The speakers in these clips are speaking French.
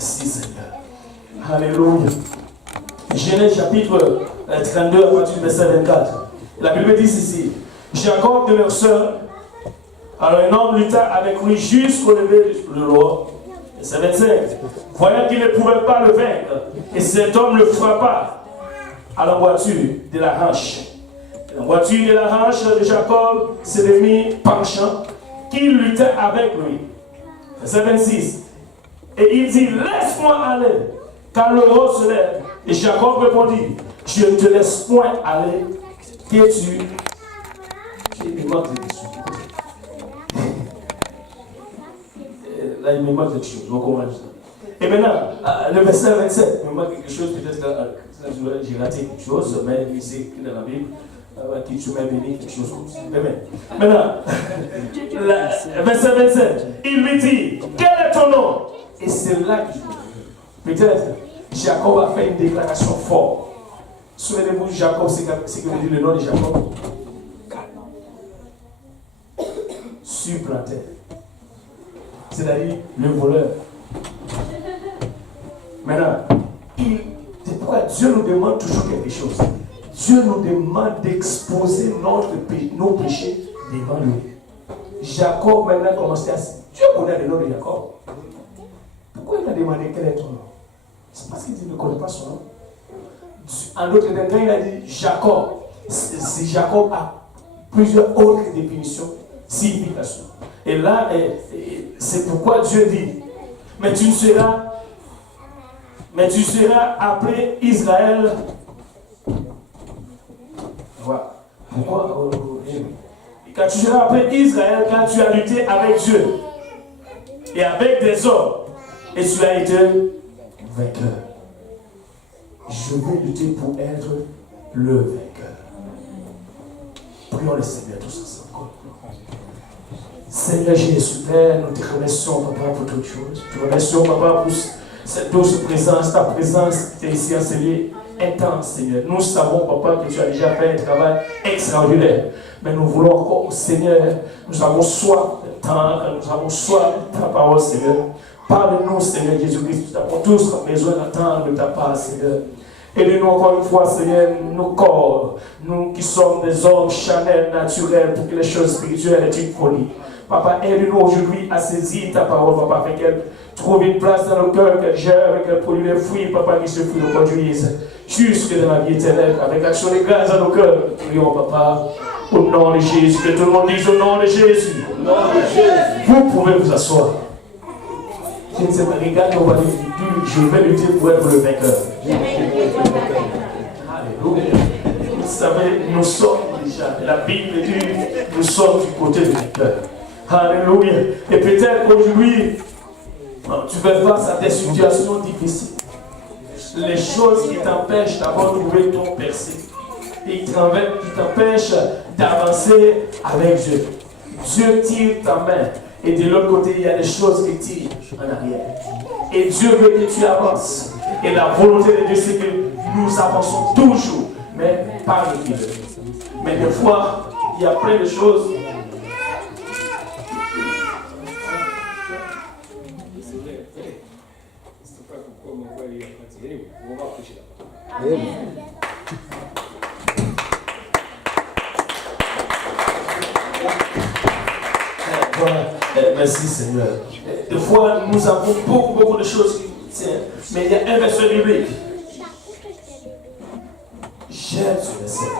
Merci Seigneur. Alléluia. Genèse chapitre 32 à partir du verset 24. La Bible dit ceci. Jacob de leur sœur. Alors un homme lutta avec lui jusqu'au lever de l'aurore. Verset 25. Voyant qu'il ne pouvait pas le vaincre, et cet homme le frappa à la voiture de la hanche. La voiture de la hanche de Jacob s'est mis penchant, qu'il luttait avec lui. Verset 26. Et il dit, laisse-moi aller, car l'aurore se lève. Et Jacob répondit, je ne te laisse point aller, qu'es-tu? Il me manque des questions. Là, il me manque quelque chose. Et maintenant, le verset 27, il me manque quelque chose, peut-être que j'ai raté quelque chose, mais il sait que dans la Bible, qui tu m'as béni, quelque chose comme ça. Amen. Maintenant, verset 27, il lui dit, quel est ton nom? Et c'est là que je peut-être, Jacob a fait une déclaration forte. Souvenez-vous, Jacob, c'est que veut dire le nom de Jacob. Supplanter. C'est-à-dire le voleur. Maintenant, c'est pourquoi Dieu nous demande toujours quelque chose. Dieu nous demande d'exposer nos péchés devant lui. Jacob maintenant commence à... Dieu connaît le nom de Jacob. Pourquoi il a demandé quel est ton nom? C'est parce qu'il ne connaît pas son nom. En d'autres termes, quand il a dit Jacob, c'est Jacob a plusieurs autres définitions, significations. Et là, c'est pourquoi Dieu dit, mais tu seras appelé Israël. Voilà. Pourquoi? Quand tu seras appelé Israël, quand tu as lutté avec Dieu et avec des hommes, et tu as été vainqueur. Je veux lutter pour être le vainqueur. Prions le Seigneur tous ensemble. Seigneur Jésus, Père, nous te remercions, Papa, pour toutes choses. Nous te remercions, Papa, pour cette douce présence, ta présence qui est ici enseignée intense, Seigneur. Nous savons, Papa, que tu as déjà fait un travail extraordinaire. Mais nous voulons encore, Seigneur, nous avons soif de temps, nous avons soif de ta parole, Seigneur. Parle-nous, Seigneur Jésus-Christ. Nous avons tous besoin d'attendre de ta part, Seigneur. Aide-nous encore une fois, Seigneur, nos corps, nous qui sommes des hommes charnels, naturels, pour que les choses spirituelles aient une folie. Papa, aide-nous aujourd'hui à saisir ta parole, Papa, afin qu'elle trouve une place dans nos cœurs, qu'elle gère, qu'elle produise des fruits, Papa, qui se fruits nous conduisent jusque dans la vie éternelle, avec action de grâce dans nos cœurs. Prions, Papa, au nom de Jésus, que tout le monde dise au nom de Jésus. Au nom de Jésus. Vous pouvez vous asseoir. Je ne sais pas, regarde, on va dire, je vais lutter pour être le vainqueur. Alléluia. Vous savez, nous sommes déjà, la Bible dit, nous sommes du côté du vainqueur. Alléluia. Et peut-être qu'aujourd'hui, tu fais face à des situations difficiles. Les choses qui t'empêchent d'avoir trouvé ton percé. Et qui t'empêchent d'avancer avec Dieu. Dieu tire ta main. Et de l'autre côté, il y a des choses qui tirent en arrière. Et Dieu veut que tu avances. Et la volonté de Dieu, c'est que nous avançons toujours, mais par le Dieu. Mais des fois, il y a plein de choses. Merci Seigneur. Des fois, nous avons beaucoup de choses qui tiennent, mais il y a un verset biblique. J'aime ce verset.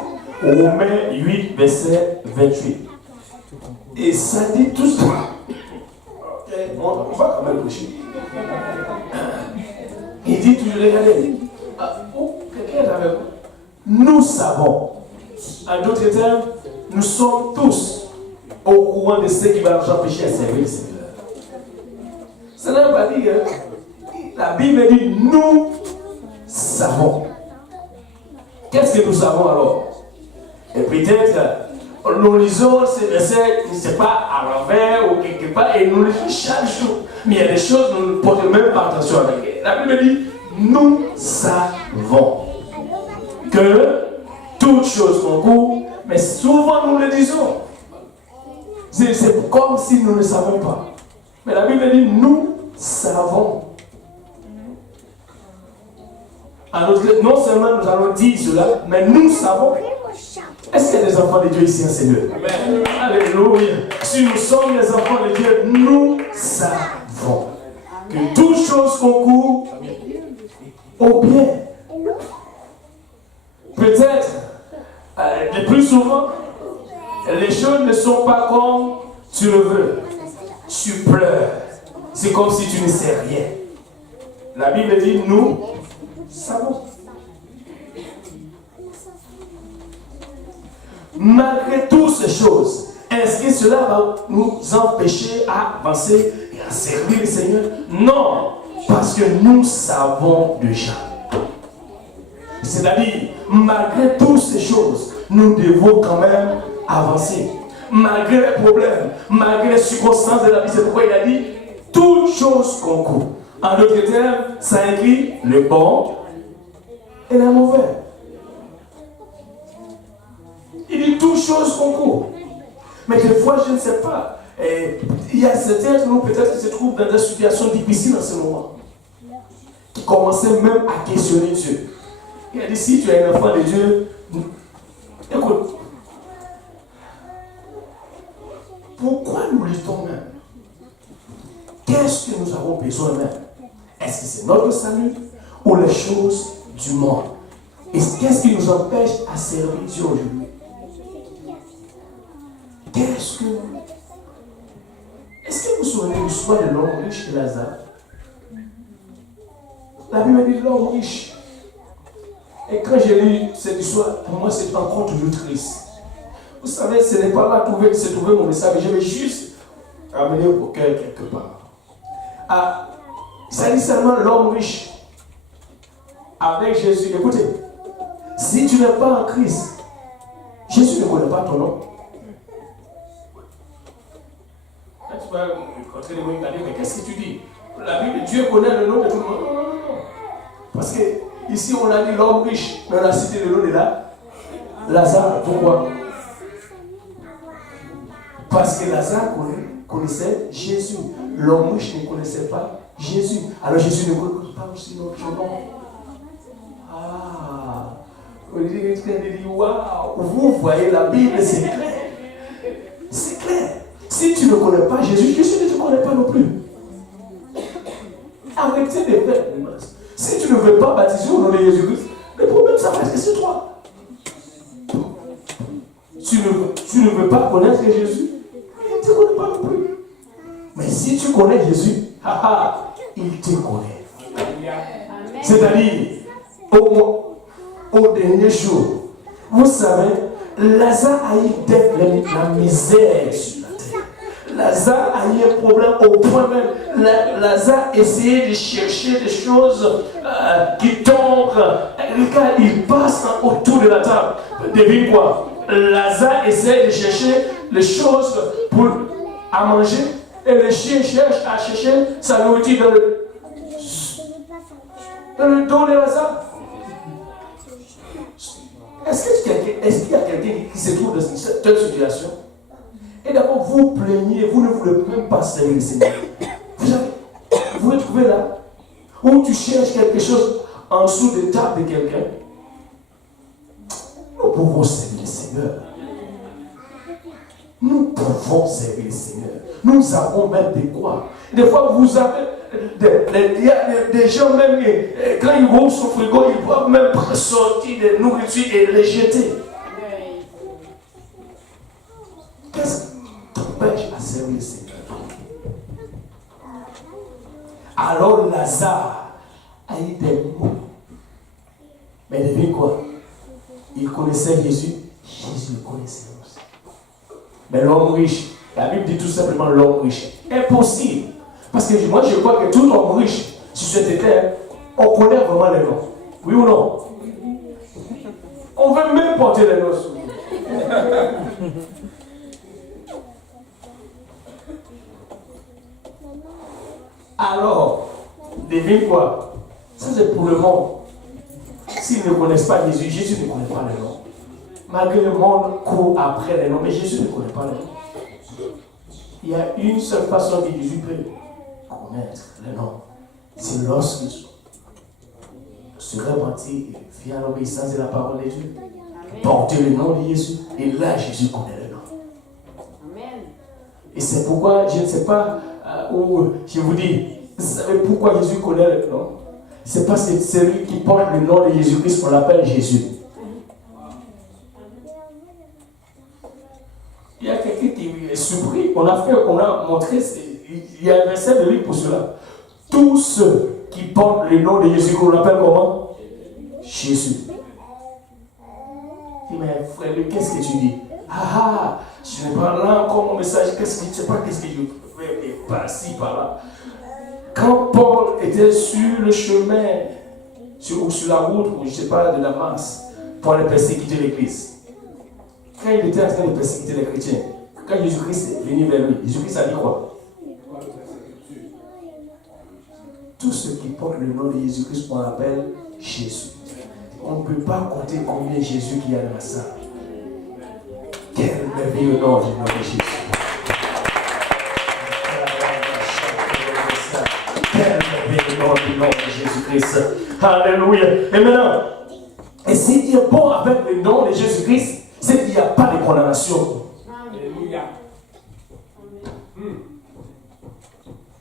Romains 8, verset 28. Et ça dit tout ça. On va quand même prêcher. Il dit toujours, regardez, quelqu'un est avec vous. Nous savons. En d'autres termes, nous sommes tous au courant de ce qui va nous empêcher à servir le Seigneur. Ça ne veut pas dire, la Bible dit, nous savons. Qu'est-ce que nous savons alors? Et peut-être, nous lisons ces versets, je ne sais pas, à l'envers ou quelque part, et nous les lisons chaque jour. Mais il y a des choses, nous ne portons même pas attention avec elles. La Bible dit, nous savons que toutes choses concourent, mais souvent nous le disons. C'est comme si nous ne savons pas. Mais la Bible dit, nous savons. Non seulement nous allons dire cela, mais nous savons. Est-ce qu'il y a des enfants de Dieu ici, Seigneur? Amen. Alléluia. Si nous sommes les enfants de Dieu, nous savons que toute chose concourt au bien. Peut-être, le plus souvent, les choses ne sont pas comme tu le veux. Tu pleures. C'est comme si tu ne sais rien. La Bible dit, nous savons. Malgré toutes ces choses, est-ce que cela va nous empêcher à avancer et à servir le Seigneur? Non, parce que nous savons déjà. C'est-à-dire, malgré toutes ces choses, nous devons quand même avancer. Malgré les problèmes, malgré les circonstances de la vie, c'est pourquoi il a dit toutes choses concourent. En d'autres termes, ça inclut le bon et le mauvais. Il dit toutes choses concourent. Mais des fois, je ne sais pas. Il y a certains de nous peut-être qui se trouvent dans des situations difficiles en ce moment. Qui commençaient même à questionner Dieu. Il a dit si tu es un enfant de Dieu, écoute. Pourquoi nous luttons même? Qu'est-ce que nous avons besoin même? Est-ce que c'est notre salut ou les choses du monde? Et qu'est-ce qui nous empêche à servir Dieu aujourd'hui? Est-ce que vous vous souvenez de l'histoire de l'homme riche et Lazare? La Bible dit l'homme riche. Et quand j'ai lu cette histoire, pour moi c'est encore toujours triste. Vous savez, ce n'est pas là que se trouver mon message, mais je vais juste amener au cœur quelque part. Ça dit seulement l'homme riche avec Jésus. Écoutez, si tu n'es pas en Christ, Jésus ne connaît pas ton nom. Là, tu vas rencontrer les mots et mais qu'est-ce que tu dis? La Bible, Dieu connaît le nom de tout le monde. Non. Parce que ici, on a dit l'homme riche, mais on a cité le nom de Lazare. Pourquoi? Parce que Lazare connaissait Jésus. L'homme riche ne connaissait pas Jésus. Alors Jésus ne connaissait pas aussi notre nom. Olivier est en train de dire, waouh, vous voyez la Bible, c'est clair. C'est clair. Si tu ne connais pas Jésus, Jésus ne te connaît pas non plus. Arrêtez de faire. Si tu ne veux pas baptiser au nom de Jésus-Christ, le problème, ça va être sur toi. Tu ne veux pas connaître Jésus, il ne te connaît pas non plus. Mais si tu connais Jésus, il te connaît. C'est-à-dire, au dernier jour, vous savez, Lazare a eu la misère sur la terre. Lazare a eu un problème au point même. Lazare essayait de chercher des choses qui tombent. Quand il passe autour de la table, devine quoi? Lazare essaie de chercher les choses à manger. Et le chien cherche à chercher sa nourriture dans le dos de Lazare. Est-ce qu'il y a quelqu'un qui se trouve dans cette situation? Et d'abord, vous plaignez, vous ne voulez même pas servir le Seigneur. Vous vous trouvez là, où tu cherches quelque chose en dessous de table de quelqu'un. Nous pouvons servir le Seigneur. Nous pouvons servir le Seigneur. Nous avons même de quoi. Des fois, vous avez il y a des gens même, quand ils vont sur le frigo, ils doivent même sortir des nourritures et les jeter. Qu'est-ce qui t'empêche à servir le Seigneur? Alors Lazare a eu des mots. Mais devine quoi? Il connaissait Jésus. Jésus le connaissait aussi. Mais l'homme riche, la Bible dit tout simplement l'homme riche. Impossible. Parce que moi je crois que tout homme riche sur cette terre, on connaît vraiment les noms. Oui ou non? On veut même porter les noms sur nous. Alors, devine quoi? Ça c'est pour le monde. S'ils ne connaissent pas Jésus, Jésus ne connaît pas les noms. Malgré le monde court après les noms, mais Jésus ne connaît pas les noms. Il y a une seule façon que Jésus peut connaître les noms. C'est lorsque se repentir et vient à l'obéissance de la parole de Dieu. Porter le nom de Jésus. Et là, Jésus connaît le nom. Amen. Et c'est pourquoi, je ne sais pas où je vous dis, vous savez pourquoi Jésus connaît le nom? C'est parce que celui qui porte le nom de Jésus-Christ, on l'appelle Jésus. Il y a quelqu'un qui est surpris. On a montré, il y a un verset de lui pour cela. Tous ceux qui portent le nom de Jésus, on l'appelle comment? Jésus. Il dit, mais frère, qu'est-ce que tu dis? Je n'ai pas là encore mon message. Je ne sais pas qu'est-ce que je fais par-ci, par-là. Quand Paul était sur le chemin, ou sur la route, ou je ne sais pas, de Damas, pour aller persécuter l'église. Quand il était en train de persécuter les chrétiens, quand Jésus-Christ est venu vers lui, Jésus-Christ a dit quoi? Tous ceux qui portent le nom de Jésus-Christ, on l'appelle Jésus. On ne peut pas compter combien Jésus qu'il y a dans la salle. Quel merveilleux nom du nom de Jésus. Quel merveilleux nom du nom de Jésus-Christ. Alléluia. Et maintenant, et s'il est bon avec le nom de Jésus-Christ, c'est qu'il n'y a pas de condamnation. Alléluia.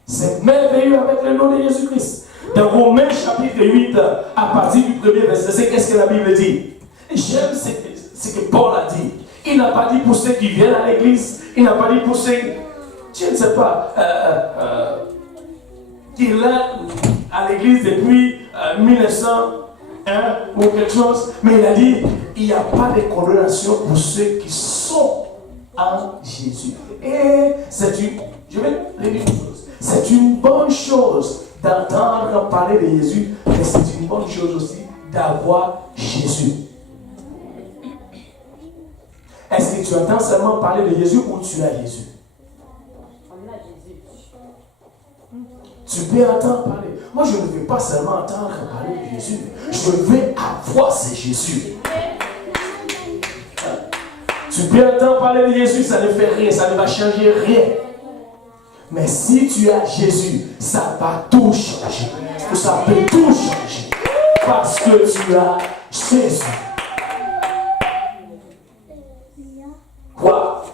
C'est merveilleux avec le nom de Jésus-Christ. Dans Romains chapitre 8, à partir du premier verset, c'est qu'est-ce que la Bible dit? J'aime ce que Paul a dit. Il n'a pas dit pour ceux qui viennent à l'église. Il n'a pas dit pour ceux, je ne sais pas, qui est à l'église depuis 1901 ou quelque chose. Mais il a dit, il n'y a pas de condamnation pour ceux qui sont en Jésus. Et je vais le dire une chose. C'est une bonne chose d'entendre parler de Jésus, mais c'est une bonne chose aussi d'avoir Jésus. Est-ce que tu entends seulement parler de Jésus ou tu as Jésus? On a Jésus. Tu peux entendre parler. Moi, je ne veux pas seulement entendre parler de Jésus. Je veux avoir ce Jésus. Tu peux entendre parler de Jésus, ça ne fait rien, ça ne va changer rien. Mais si tu as Jésus, ça va tout changer. Ça peut tout changer. Parce que tu as Jésus. Quoi?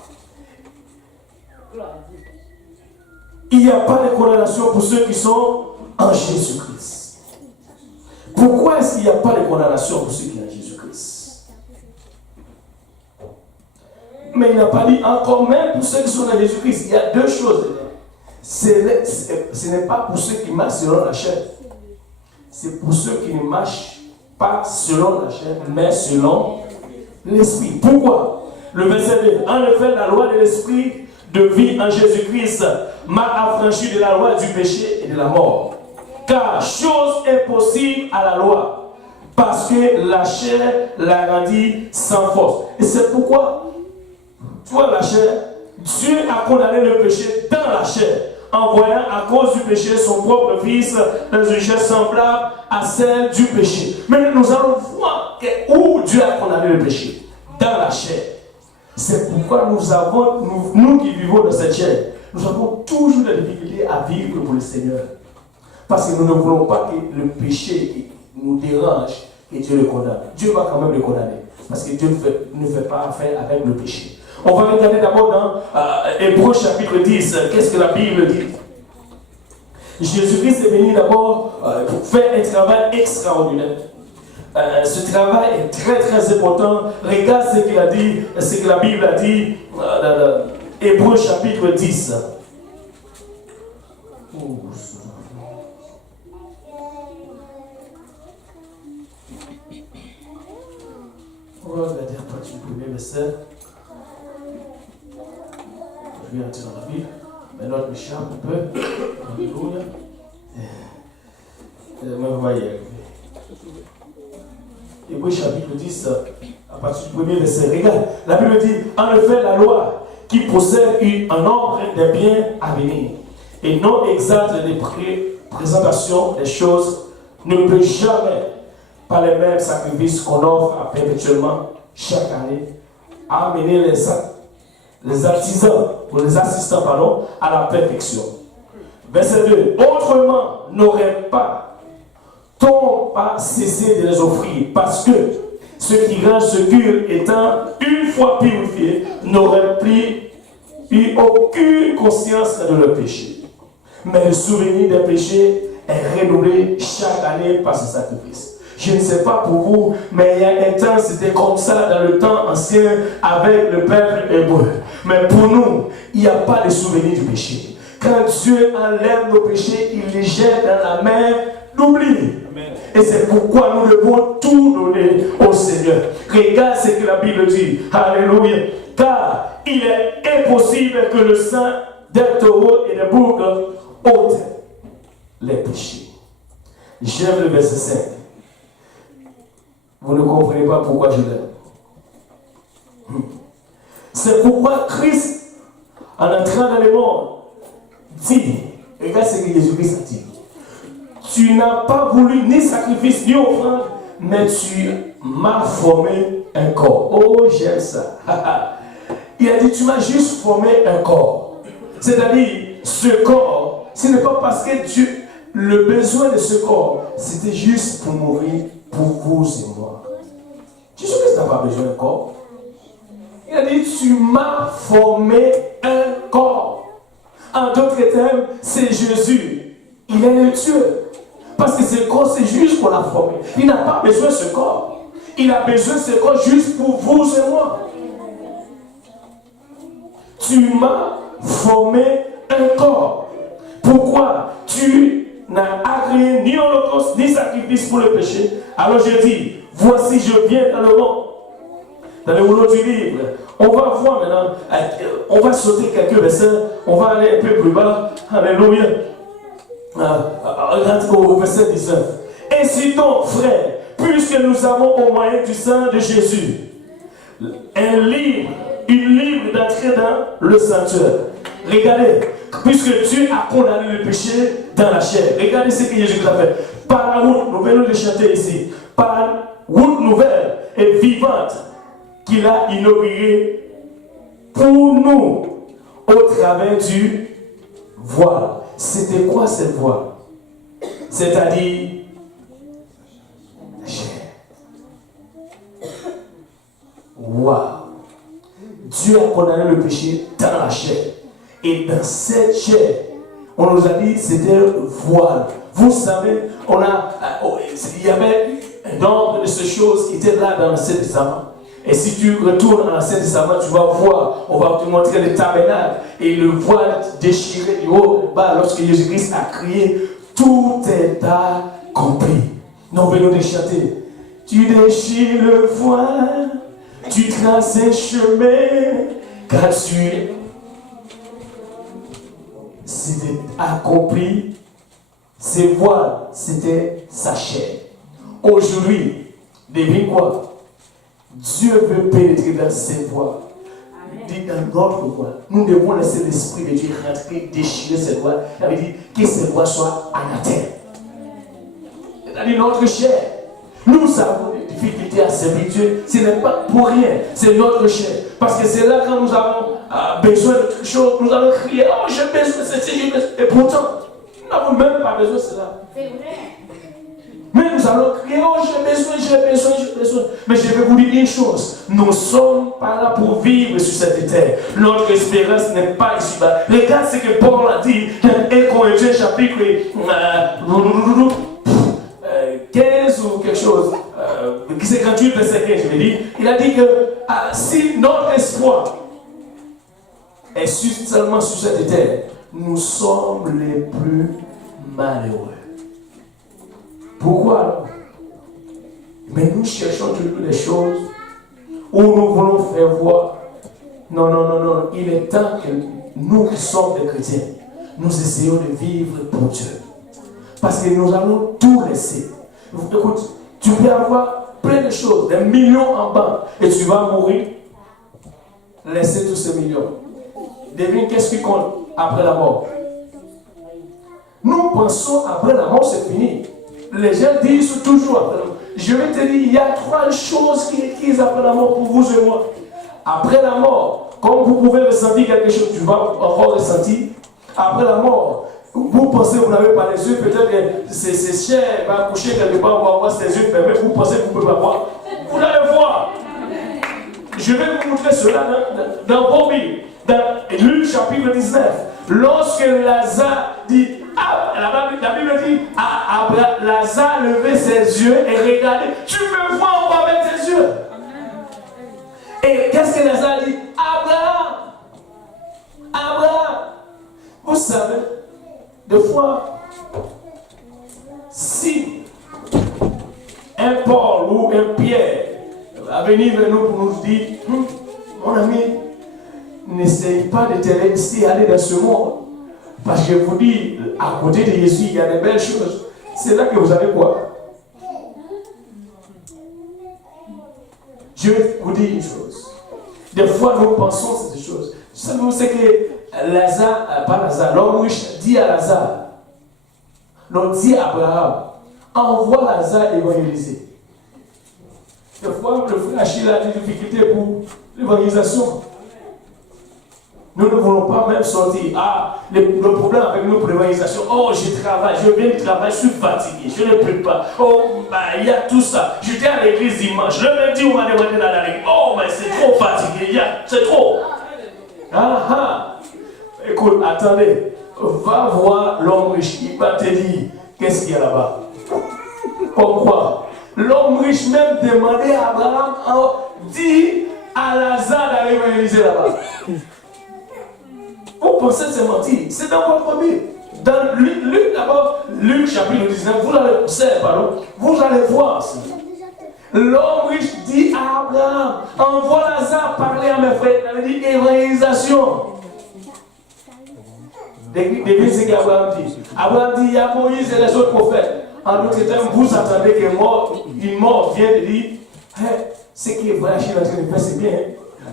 Il n'y a pas de condamnation pour ceux qui sont en Jésus-Christ. Pourquoi est-ce qu'il n'y a pas de condamnation pour ceux qui sont en Jésus-Christ? Mais il n'a pas dit encore même pour ceux qui sont en Jésus-Christ. Il y a deux choses. Ce n'est pas pour ceux qui marchent selon la chair. C'est pour ceux qui ne marchent pas selon la chair, mais selon l'esprit. Pourquoi? Le verset 2. En effet, la loi de l'esprit de vie en Jésus-Christ m'a affranchi de la loi du péché et de la mort. Car chose impossible à la loi, parce que la chair l'a rendue sans force. Et c'est pourquoi, tu vois, la chair, Dieu a condamné le péché dans la chair, envoyant à cause du péché son propre fils dans une chair semblable à celle du péché. Mais nous allons voir où Dieu a condamné le péché. Dans la chair. C'est pourquoi nous qui vivons dans cette chair, nous avons toujours des difficultés à vivre pour le Seigneur. Parce que nous ne voulons pas que le péché nous dérange et Dieu le condamne. Dieu va quand même le condamner. Parce que Dieu ne fait pas affaire avec le péché. On va regarder d'abord dans Hébreux chapitre 10. Qu'est-ce que la Bible dit? Jésus-Christ est venu d'abord pour faire un travail extraordinaire. Ce travail est très très important. Regarde ce qu'il a dit, ce que la Bible a dit dans Hébreux chapitre 10. On va regarder à partir du premier verset. Je vais entrer dans la Bible. Mais notre m'échappe un peu. Alléluia. Mais on va y arriver. Hébreux chapitre 10, à partir du premier verset. Regarde, la Bible dit, en effet, la loi qui possède un nombre des biens à venir et non exact des présentations des choses ne peut jamais, par les mêmes sacrifices qu'on offre perpétuellement chaque année, amener les artisans ou les assistants à la perfection. Verset 2. Autrement n'aurait pas t'ont pas cessé de les offrir, parce que ceux qui rangent ce culte étant une fois purifiés n'auraient plus eu aucune conscience de leur péché. Mais le souvenir des péchés est renouvelé chaque année par ce sacrifice. Je ne sais pas pour vous, mais il y a un temps, c'était comme ça dans le temps ancien avec le peuple hébreu. Mais pour nous, il n'y a pas de souvenir du péché. Quand Dieu enlève nos péchés, il les jette dans la mer d'oubli. Et c'est pourquoi nous devons tout donner au Seigneur. Regarde ce que la Bible dit. Alléluia. Car il est impossible que le sang des taureaux et des boucs ôte les péchés. J'aime le verset 5. Vous ne comprenez pas pourquoi je l'aime. C'est pourquoi Christ, en entrant dans le monde, dit, regarde ce que Jésus-Christ a dit. Tu n'as pas voulu ni sacrifice ni offrande, mais tu m'as formé un corps. Oh, j'aime ça. Il a dit, tu m'as juste formé un corps. C'est-à-dire, ce corps, ce n'est pas parce que Dieu, le besoin de ce corps, c'était juste pour mourir pour vous et moi. Jésus-Christ n'a pas besoin d'un corps. Il a dit, tu m'as formé un corps. En d'autres termes, c'est Jésus. Il est le Dieu. Parce que ce corps, c'est juste pour la former. Il n'a pas besoin de ce corps. Il a besoin de ce corps juste pour vous et moi. Tu m'as formé un corps. Pourquoi? Tu n'as agréé ni holocauste, ni sacrifice pour le péché. Alors je dis, voici je viens dans le monde. Dans le rouleau du livre, on va voir maintenant, on va sauter quelques versets, on va aller un peu plus bas. Alléluia. Regarde au verset 19. Ainsi donc, frères, puisque nous avons au moyen du sang de Jésus une libre d'entrer dans le sanctuaire. Regardez, puisque Dieu a condamné le péché dans la chair. Regardez ce que Jésus a fait. Par la route, nous venons de chanter ici, par la route nouvelle et vivante qu'il a inaugurée pour nous au travers du voile. C'était quoi cette voile? C'est-à-dire la chair. Waouh! Dieu a condamné le péché dans la chair. Et dans cette chair, on nous a dit c'était voile. Vous savez, il y avait un nombre de ces choses qui étaient là dans l'Ancien Testament. Et si tu retournes dans l'Ancien Testament, tu vas voir, on va te montrer le tabernacle et le voile déchiré du haut au bas lorsque Jésus-Christ a crié, tout est accompli. Nous venons de chanter. Tu déchires le voile, tu traces un chemin, car tu c'était accompli. Ses voiles, c'était sa chair. Aujourd'hui, devine quoi? Dieu veut pénétrer dans ses voiles. Dit dans notre voile. Nous devons laisser l'Esprit de Dieu rentrer, déchirer ses voiles. Ça veut dire que ses voiles soient anathèmes. C'est-à-dire notre chair. Nous avons des difficultés à servir Dieu. Ce n'est pas pour rien. C'est notre chair. Parce que c'est là quand nous avons besoin de quelque chose, nous allons crier, oh j'ai besoin de ceci, et pourtant, nous n'avons même pas besoin de cela. C'est vrai. Mais nous allons crier, oh j'ai besoin. Mais je vais vous dire une chose, nous ne sommes pas là pour vivre sur cette terre. Notre espérance n'est pas ici-bas. Regarde ce que Paul a dit dans 1 Corinthiens chapitre 15 ou quelque chose, 58 verset 15, je vais dire, il a dit que si notre espoir est seulement sur cette terre, nous sommes les plus malheureux. Pourquoi alors? Mais nous cherchons toujours des choses où nous voulons faire voir. Non. Il est temps que nous qui sommes des chrétiens, nous essayons de vivre pour Dieu. Parce que nous allons tout laisser. Écoute, tu peux avoir plein de choses, des millions en banque, et tu vas mourir. Laissez tous ces millions. Devine qu'est-ce qui compte après la mort. Nous pensons après la mort, c'est fini. Les gens disent toujours après la mort. Je vais te dire, il y a 3 choses qui requises après la mort pour vous et moi. Après la mort, comme vous pouvez ressentir quelque chose, tu vas encore ressentir. Après la mort, Vous pensez que vous n'avez pas les yeux, peut-être que ces chiens vont coucher quelque part, on va voir ses yeux fermés, vous pensez que vous ne pouvez pas voir. Vous allez voir. Je vais vous montrer cela dans vos Bibles. Dans Luc chapitre 19. Lorsque Lazare dit, la Bible dit, Lazare levait ses yeux et regardait, tu me vois en bas avec tes yeux. Et qu'est-ce que Lazare dit? Abraham, vous savez, des fois, si un Paul ou un Pierre va venir vers nous pour nous dire, mon ami, n'essaye pas de te laisser aller dans ce monde. Parce que je vous dis, à côté de Jésus, il y a des belles choses. C'est là que vous avez quoi? Je vais vous dire une chose. Des fois, nous pensons ces choses. Vous savez que Lazare, pas Lazare, l'homme riche dit à Lazare, l'on dit à Abraham, envoie Lazare évangéliser. Des fois, le frère Achille a des difficultés pour l'évangélisation. Nous ne voulons pas même sortir. Le problème avec nous pour l'évangélisation, je travaille, je viens du travail, je suis fatigué, je ne peux pas. Il y a tout ça. J'étais à l'église dimanche, le lundi, on m'a demandé d'aller à l'église. Mais c'est trop fatigué, c'est trop. Écoute, attendez, va voir l'homme riche, il va te dire, qu'est-ce qu'il y a là-bas? Pourquoi? L'homme riche même demandait à Abraham, dit à Lazare d'aller évangéliser là-bas. Vous pensez que c'est menti? C'est dans votre Bible. Dans Luc d'abord, Luc chapitre 19, vous allez voir ça. L'homme riche dit à Abraham, envoie Lazare parler à mes frères. Il avait dit évangélisation. Depuis ce qu'Abraham dit. Abraham dit, il y a Moïse et les autres prophètes. En d'autres termes, vous attendez qu'une mort vienne de dire, ce qui est vrai, je suis en train de faire, c'est bien.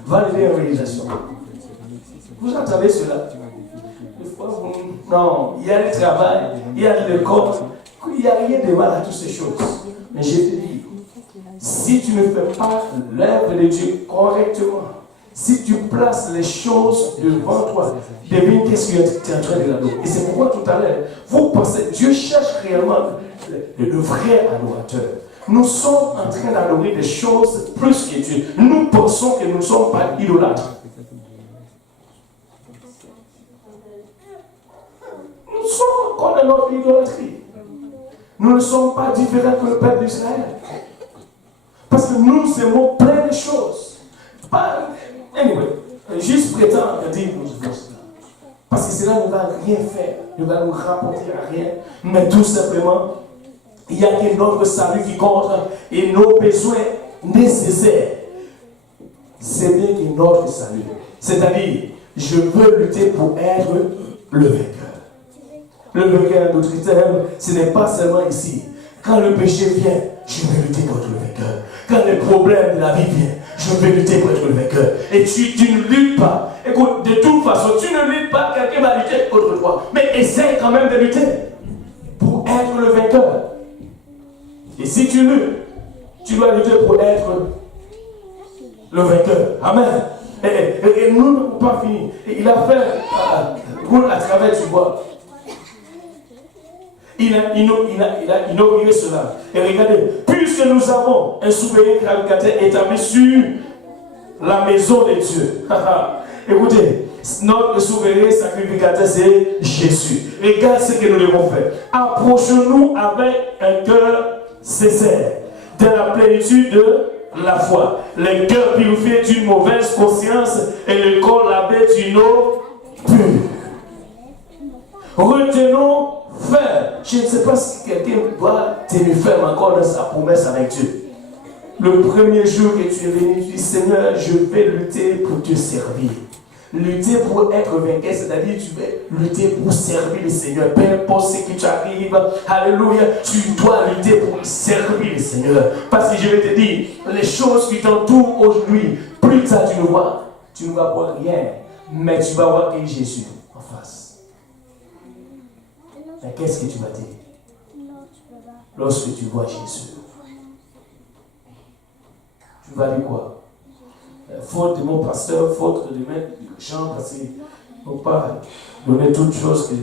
Va aller l'évangélisation. Vous entendez cela? Des fois, non, il y a le travail, il y a le corps, il n'y a rien de mal à toutes ces choses. Mais je te dis, si tu ne fais pas l'œuvre de Dieu correctement, si tu places les choses devant toi, devine qu'est-ce que tu es en train de l'adorer. Et c'est pourquoi tout à l'heure, vous pensez, Dieu cherche réellement le vrai adorateur. Nous sommes en train d'adorer des choses plus que Dieu. Nous pensons que nous ne sommes pas idolâtres. Nous sommes encore dans notre idolâtrie. Nous ne sommes pas différents que le peuple d'Israël. Parce que nous aimons plein de choses. Anyway, juste prétendre dire nous faisons cela. Parce que cela ne va rien faire, ne va nous rapporter à rien. Mais tout simplement, il n'y a que notre salut qui compte et nos besoins nécessaires. C'est bien que notre salut. C'est-à-dire, je veux lutter pour être le vainqueur. Le vainqueur, d'autres termes, ce n'est pas seulement ici. Quand le péché vient, je vais lutter contre le vainqueur. Quand les problèmes de la vie viennent, je vais lutter contre le vainqueur. Et tu ne luttes pas. Écoute, de toute façon, tu ne luttes pas, quelqu'un va lutter contre toi. Mais essaie quand même de lutter pour être le vainqueur. Et si tu luttes, tu dois lutter pour être le vainqueur. Amen. Et nous n'avons pas fini. Et il a fait à travers du bois. Il a inauguré cela. Et regardez, puisque nous avons un souverain sacrificateur établi sur la maison de Dieu. Écoutez, notre souverain sacrificateur, c'est Jésus. Regarde ce que nous devons faire. Approchons-nous avec un cœur sincère, de la plénitude de la foi. Le cœur purifié d'une mauvaise conscience et le corps lavé d'une eau pure. Retenons ferme. Je ne sais pas si quelqu'un doit tenir ferme encore dans sa promesse avec Dieu. Le premier jour que tu es venu, tu dis Seigneur, je vais lutter pour te servir. Lutter pour être vainqueur, c'est-à-dire tu vais lutter pour servir le Seigneur. Peu importe ce qui t'arrive, alléluia, tu dois lutter pour servir le Seigneur. Parce que je vais te dire, les choses qui t'entourent aujourd'hui, plus tard tu ne vas voir rien, mais tu vas voir qui est Jésus en face. Mais qu'est-ce que tu vas dire lorsque tu vois Jésus? Tu vas dire quoi? Faute de mon pasteur, faute de mes gens, parce qu'ils n'ont pas donné toutes choses que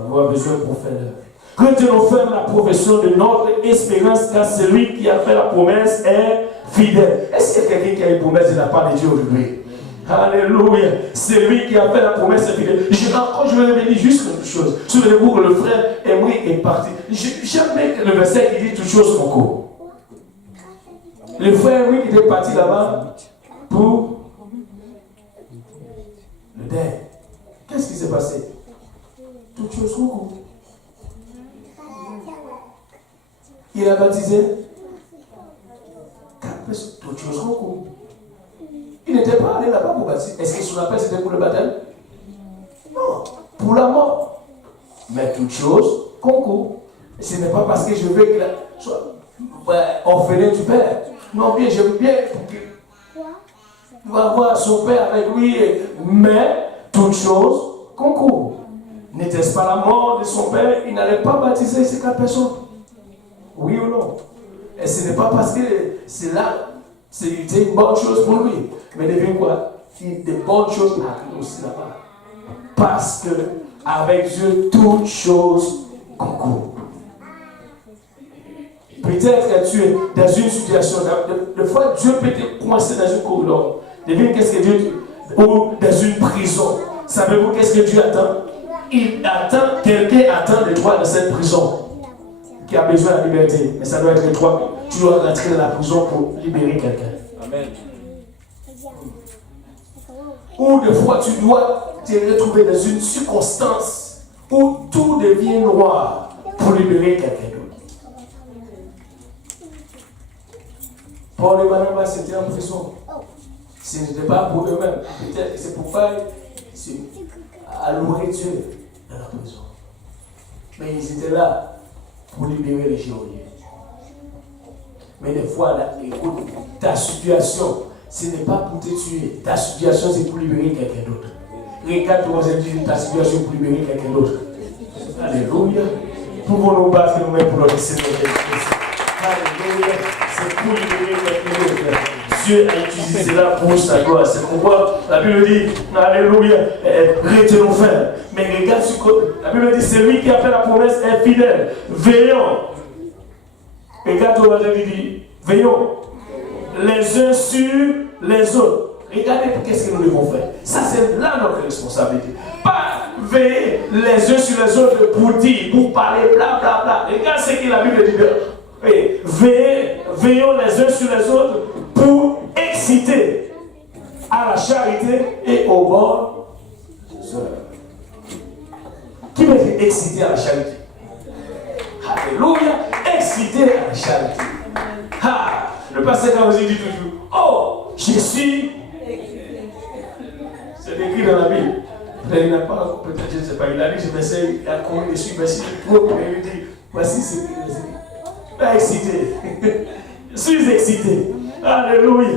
va avoir besoin pour faire l'œuvre. Retenons ferme la profession de notre espérance, car celui qui a fait la promesse est fidèle. Est-ce qu'il y a quelqu'un qui a une promesse de la part de Dieu aujourd'hui? Alléluia. Celui qui a fait la promesse est fidèle. Je vais revenir juste quelque chose. Souvenez-vous que le frère Emery est parti. J'aime bien le verset qui dit toutes choses concourent. Le frère Emery qui était parti là-bas pour le deuil. Qu'est-ce qui s'est passé? Toutes choses concourent. Il a baptisé 4 personnes. Toutes choses concourent. Il n'était pas allé là-bas pour baptiser. Est-ce que son appel c'était pour le baptême? Non, pour la mort. Mais toutes choses concourent. Ce n'est pas parce que je veux qu'il soit orphelin du Père. Non, bien, j'aime bien qu'il va avoir son Père avec lui. Mais toutes choses concourent. N'était-ce pas la mort de son Père? Il n'allait pas baptiser ces 4 personnes. Oui ou non? Et ce n'est pas parce que c'est là, c'était une bonne chose pour lui. Mais devine quoi? Il des bonnes choses arrivent aussi là-bas. Parce que avec Dieu, toutes choses concourent. Peut-être que tu es dans une situation, des fois Dieu peut te coincer dans un corridor. Devine qu'est-ce que Dieu dit? Ou dans une prison. Savez-vous qu'est-ce que Dieu attend? Il attend, quelqu'un attend de toi dans cette prison. Qui a besoin de la liberté. Mais ça doit être toi. Tu dois rentrer dans la prison pour libérer quelqu'un. Amen. Ou des fois tu dois te retrouver dans une circonstance où tout devient noir pour libérer quelqu'un d'autre. Paul et Barnabas étaient en prison. Ce n'était pas pour eux-mêmes. Peut-être que c'est pourquoi ils allouaient Dieu dans la prison. Mais ils étaient là pour libérer les géoliens. Mais des fois, là, écoute, ta situation, ce n'est pas pour te tuer. Ta situation, c'est pour libérer quelqu'un d'autre. Regarde-toi, ta situation pour libérer quelqu'un d'autre. Alléluia. Pouvons-nous battre nous-mêmes pour notre Seigneur Jésus-Christ. Alléluia. C'est pour libérer quelqu'un d'autre. Dieu a utilisé cela pour sa gloire. C'est pourquoi la Bible dit, Alléluia, retenons ferme. Mais regarde ce que la Bible dit, celui qui a fait la promesse est fidèle. Veillons. Regarde au verset qui dit, veillons les uns sur les autres. Regardez qu'est-ce que nous devons faire. Ça, c'est là notre responsabilité. Pas veiller les uns sur les autres pour dire, pour parler, bla bla bla. Regarde ce que la Bible dit. Veillons les uns sur les autres pour exciter à la charité et au bon œuvres. Qui veut dire exciter à la charité? Alléluia, exciter à la charité. Le pasteur quand vous dit toujours, oh, je suis. C'est écrit dans la Bible. Il n'a pas, peut-être, je ne sais pas, il a dit, je m'essaye, il a connu, je suis, merci, il dit, voici ce qu'il dit. Pas excité. Je suis excité. Alléluia.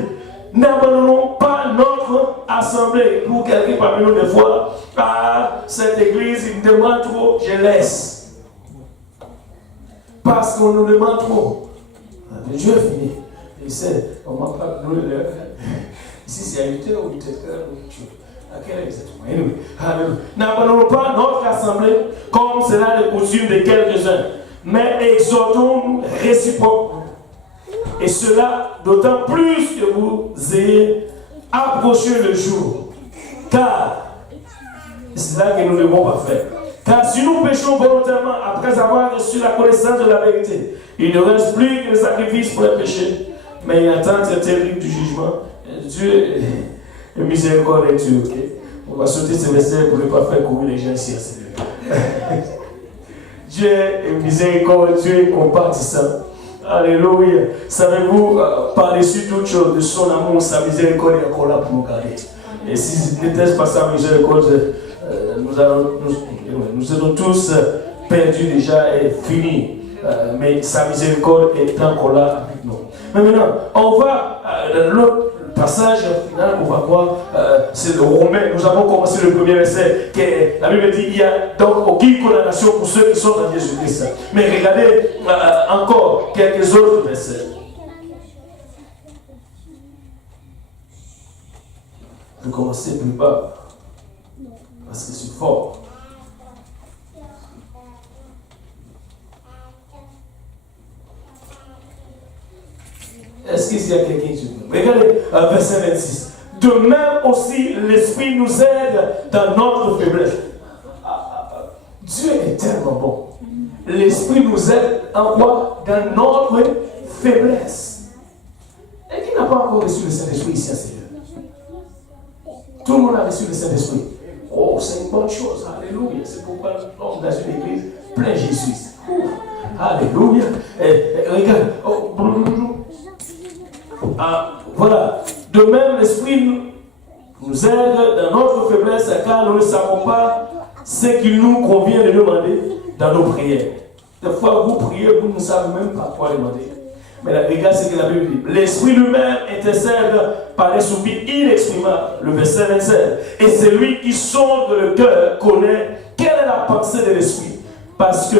N'abandonnons pas notre assemblée. Pour quelqu'un parmi nous, des fois, cette église, il me demande trop, je laisse. Parce qu'on nous demande trop. Dieu est fini. Il sait, on ne m'a pas donné l'heure. Ici, c'est à 8h ou 8h30. À quelle heure c'est anyway. N'abandonnons pas notre assemblée comme cela est coutume de quelques-uns, mais exhortons-nous réciproquement. Et cela d'autant plus que vous ayez approché le jour. Car, c'est là que nous ne devons pas faire. Car si nous péchons volontairement après avoir reçu la connaissance de la vérité, il ne reste plus que le sacrifice pour les péchés, mais une attente terrible du jugement. Dieu est miséricordieux, Dieu, ok? On va sauter ce verset pour ne pas faire courir les gens ici. Dieu est miséricordieux et compatissant. Alléluia. Savez-vous, par-dessus toute chose, de son amour, sa miséricorde est encore là pour nous garder. Et si ce n'était pas sa miséricorde, nous serons tous perdus déjà et finis. Mais sa miséricorde est encore là avec nous. Mais maintenant, on va dans l'autre passage final qu'on va voir, c'est le Romain. Nous avons commencé le premier verset. Que la Bible dit il n'y a donc aucune condamnation pour ceux qui sont dans Jésus-Christ. Mais regardez encore quelques autres versets. Je vais commencer plus bas parce que c'est fort. Est-ce qu'il y a quelqu'un qui dit? Regardez, verset 26. De même aussi, l'Esprit nous aide dans notre faiblesse. Dieu est tellement bon. L'Esprit nous aide en quoi? Dans notre faiblesse. Et qui n'a pas encore reçu le Saint-Esprit ici à Seigneur? Tout le monde a reçu le Saint-Esprit. Oh, c'est une bonne chose. Alléluia. C'est pourquoi nous sommes dans une église pleine Jésus. Alléluia. Regarde. Voilà. De même, l'Esprit nous aide dans notre faiblesse, car nous ne savons pas ce qu'il nous convient de demander dans nos prières. Des fois, vous priez, vous ne savez même pas quoi demander. Mais regarde ce que la Bible dit. L'Esprit lui-même intercède par les soupirs inexprimables. Le verset 27. Et c'est lui qui sonde le cœur, connaît quelle est la pensée de l'Esprit. Parce que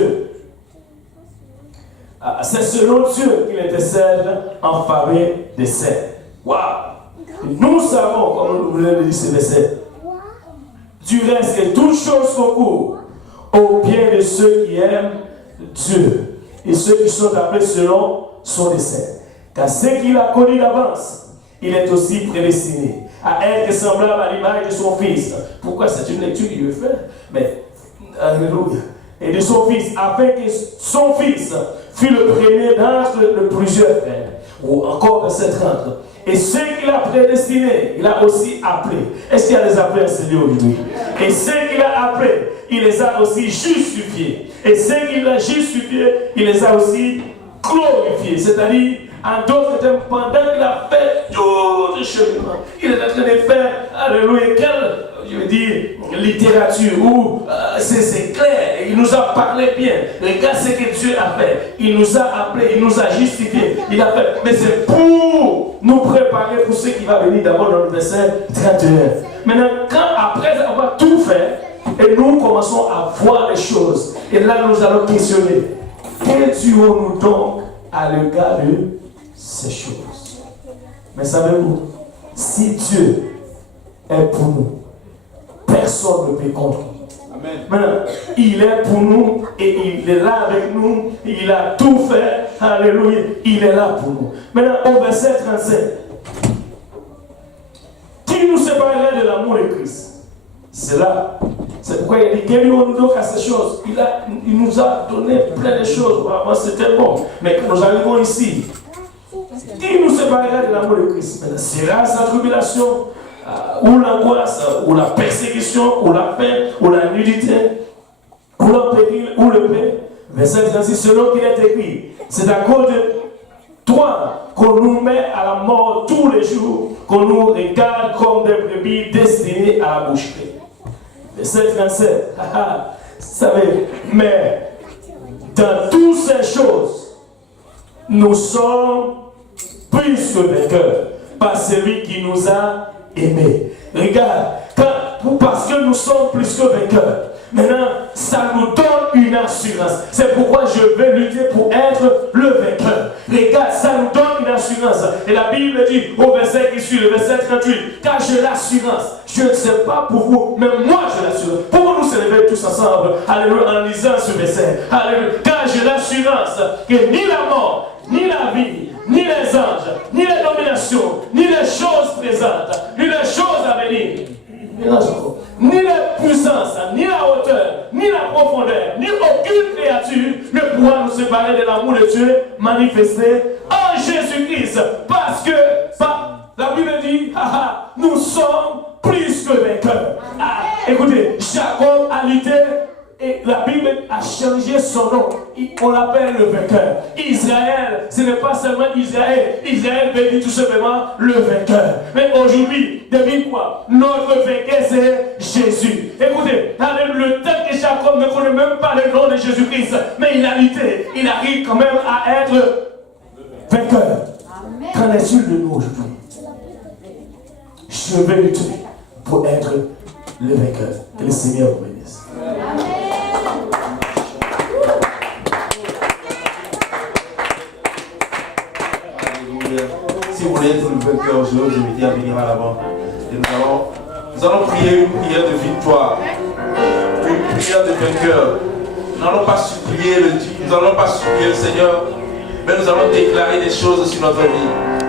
c'est selon Dieu qu'il intercède en faveur des saints. Waouh! Nous savons, comme nous voulons le dire ce verset, du reste que toutes choses concourent au bien de ceux qui aiment Dieu et ceux qui sont appelés selon son dessein. Car ceux qu'il a connus d'avance, il est aussi prédestiné à être semblable à l'image de son Fils. Pourquoi c'est une lecture qu'il veut faire? Mais, alléluia. Et de son Fils, afin que son Fils fût le premier d'entre le plusieurs frères. Ou encore verset 30. Et ceux qu'il a prédestinés, il a aussi appelés. Est-ce qu'il y a des appelés à Seigneur aujourd'hui? Et ceux qu'il a appelés, il les a aussi justifiés. Et ceux qu'il a justifiés, il les a aussi glorifiés. C'est-à-dire, en d'autres termes, pendant qu'il a fait tout le cheminement, il est en train de faire, alléluia, quelle, je veux dire, littérature où c'est clair, il nous a parlé bien. Regarde ce que Dieu a fait. Il nous a appelés, il nous a justifiés. Il a fait, mais c'est pour nous préparer pour ce qui va venir d'abord dans le verset 31. Maintenant, quand après avoir tout fait, et nous commençons à voir les choses, et là nous allons questionner, quel dirons-nous donc à l'égard de ces choses? Mais savez-vous, si Dieu est pour nous, personne ne peut contre nous. Amen. Maintenant, il est pour nous et il est là avec nous. Il a tout fait. Alléluia. Il est là pour nous. Maintenant, au verset 37. Qui nous séparerait de l'amour de Christ? C'est là. C'est pourquoi il dit, quel nous donc à ces choses? Il nous a donné plein de choses. Vraiment, c'était bon. Mais quand nous arrivons ici, qui nous séparerait de l'amour de Christ? Maintenant, sera sa tribulation, ou l'angoisse, ou la persécution, ou la faim, ou la nudité, ou le péril, ou le pain. Verset 36, selon qu'il est écrit, c'est à cause de toi qu'on nous met à la mort tous les jours, qu'on nous regarde comme des brebis destinées à la boucherie. Verset 37, vous savez, mais dans toutes ces choses, nous sommes plus que vainqueurs par celui qui nous a aimés. Regarde, parce que nous sommes plus que vainqueurs. Maintenant, ça nous donne une assurance. C'est pourquoi je vais lutter pour être le vainqueur. Regarde, ça nous donne une assurance. Et la Bible dit au verset qui suit, le verset 38, car j'ai l'assurance. Je ne sais pas pour vous, mais moi j'ai l'assurance. Pour nous célébrer tous ensemble, alléluia, en lisant ce verset. Alléluia, car j'ai l'assurance que ni la mort, ni la vie, ni les anges, ni les dominations, ni les choses présentes, ni les choses à venir, ni les puissances, ni la hauteur, ni la profondeur, ni aucune créature ne pourra nous séparer de l'amour de Dieu manifesté en Jésus-Christ. Parce que la Bible dit, nous sommes plus que vainqueurs. Écoutez, Jacob a lutté et la Bible a changé son nom. On l'appelle le vainqueur. Israël, ce n'est pas seulement Israël. Israël veut dire tout simplement le vainqueur. Mais aujourd'hui, devine quoi? Notre vainqueur, c'est Jésus. Écoutez, le temps que Jacob ne connaît même pas le nom de Jésus-Christ, mais il a lutté. Il arrive quand même à être vainqueur. Qu'en est-il de nous aujourd'hui? Je vais lutter pour être le vainqueur. Que le Seigneur vous bénisse. Amen. Si vous voulez être le vainqueur aujourd'hui, je vais dire à venir à l'avant. Et nous allons prier une prière de victoire, une prière de vainqueur. Nous n'allons pas supplier le Seigneur mais nous allons déclarer des choses sur notre vie.